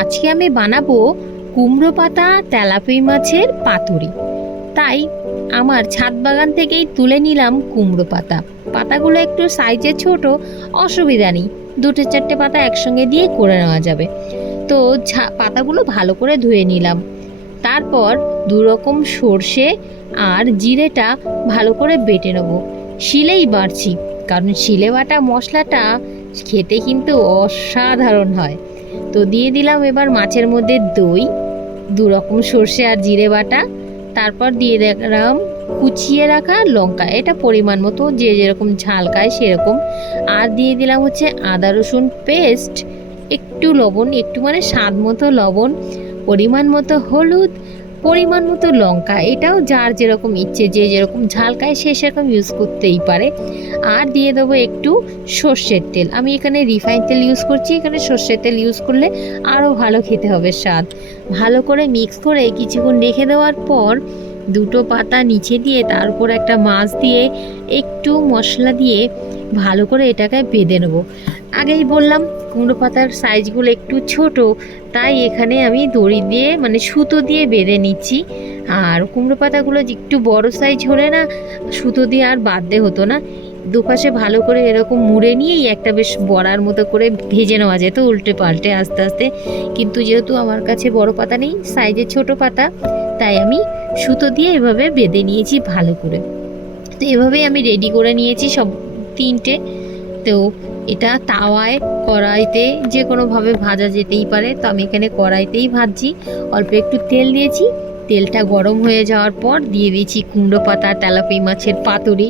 আজকে আমি বানাবো কুমড়ো পাতা, তেলাপি মাছের পাতুরি। তাই আমার ছাদ বাগান থেকেই তুলে নিলাম কুমড়ো পাতা। পাতাগুলো একটু সাইজে ছোট, অসুবিধা নেই। দুটো চারটে পাতা একসঙ্গে দিয়ে করে নেওয়া যাবে। তো পাতাগুলো ভালো করে ধুয়ে নিলাম। তারপর দু রকম সর্ষে আর জিরেটা ভালো করে বেটে নেব। শিলেই বাড়ছি, কারণ শিলে বাটা মশলাটা খেতে কিন্তু অসাধারণ হয়। তো দিয়ে দিলাম এবার মাছের মধ্যে দই, দু রকম সর্ষে আর জিরে বাটা, তারপর দিয়ে দেখলাম কুচিয়ে রাখা লঙ্কা। এটা পরিমাণ মতো যে যেরকম ঝাল খায় সেরকম। আর দিয়ে দিলাম হচ্ছে আদা রসুন পেস্ট, একটু লবণ, একটু মানে স্বাদ মতো লবণ, পরিমাণ মতো হলুদ পরিমাণ মতো লঙ্কা, এটাও যার যেরকম ইচ্ছে, যে যেরকম ঝাল খায় সে সেরকম ইউজ করতেই পারে। আর দিয়ে দেবো একটু সর্ষের তেল। আমি এখানে রিফাইন তেল ইউজ করছি, এখানে সর্ষের তেল ইউজ করলে আরও ভালো খেতে হবে স্বাদ। ভালো করে মিক্স করে কিছুক্ষণ রেখে দেওয়ার পর দুটো পাতা নিচে দিয়ে তার উপর একটা মাছ দিয়ে একটু মশলা দিয়ে ভালো করে এটাকে বেঁধে নেব। আগেই বললাম, কুমড়ো পাতার সাইজগুলো একটু ছোট, তাই এখানে আমি দড়ি দিয়ে মানে সুতো দিয়ে বেঁধে নিচ্ছি। আর কুমড়ো পাতাগুলো একটু বড় সাইজ হলে না, সুতো দিয়ে আর বাঁধতে হতো না। দুপাশে ভালো করে এরকম মুড়ে নিয়েই একটা বেশ বড়ার মতো করে ভেজে নেওয়া যেত উল্টে পাল্টে আস্তে আস্তে। কিন্তু যেহেতু আমার কাছে বড় পাতা নেই সাইজের ছোট পাতা তাই আমি সুতো দিয়ে এভাবে বেঁধে নিয়েছি ভালো করে। তো এভাবেই আমি রেডি করে নিয়েছি সব তিনটে। তো এটা তাওয়ায়, কড়াইতে যে কোনোভাবে ভাজা যেতেই পারে। তো আমি এখানে কড়াইতেই ভাজছি। অল্প একটু তেল দিয়েছি। তেলটা গরম হয়ে যাওয়ার পর দিয়ে দিয়েছি কুমড়ো পাতা, তেলাপি মাছের পাতুরি।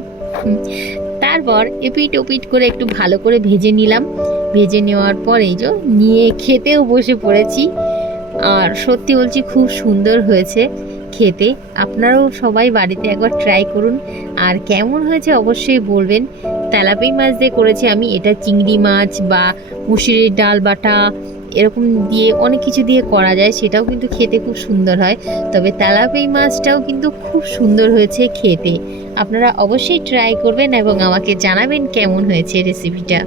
তারপর এপিট ওপিট করে একটু ভালো করে ভেজে নিলাম। ভেজে নেওয়ার পর এই যে নিয়ে খেতেও বসে পড়েছি। আর সত্যি বলছি খুব সুন্দর হয়েছে খেতে। আপনারাও সবাই বাড়িতে একবার ট্রাই করুন। আর কেমন হয়েছে অবশ্যই বলবেন। তেলাপি মাছ দিয়ে করেছি আমি। এটা চিংড়ি মাছ বা মুসুরির ডাল বাটা এরকম দিয়ে অনেক কিছু দিয়ে করা যায়। সেটাও কিন্তু খেতে খুব সুন্দর হয়। তবে তেলাপি মাছটাও কিন্তু খুব সুন্দর হয়েছে খেতে। আপনারা অবশ্যই ট্রাই করবেন এবং আমাকে জানাবেন কেমন হয়েছে রেসিপিটা